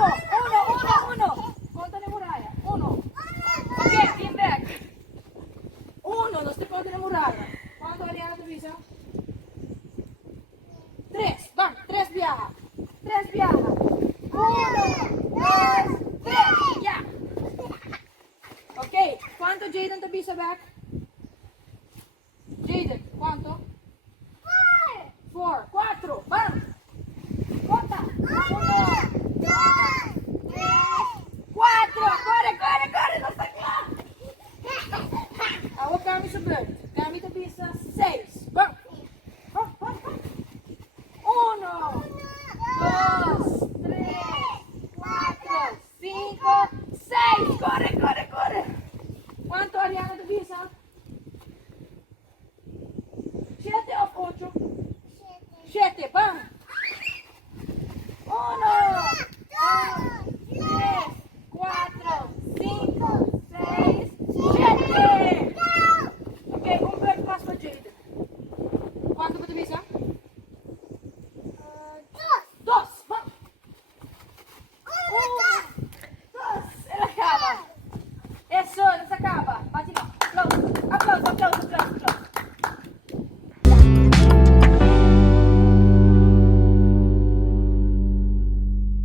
Uno. Contane muralla. Uno. Ok, bien back. Uno, non stai contando la muralla. Quanto Ariana tu bisa? Tres, van, tres viaja. Tres viaja. Uno, dos, tres, ya. Ok, quanto Jaden tu bisa back? Jaden, quanto? Four. Quattro, van. Conta. Uno, dos, tres, quattro. Corre, non stai qua. Agora kami sa bird. Kami tu bisa seis. Van. Uno, dos, tres, cuatro, cinco, seis. Corre,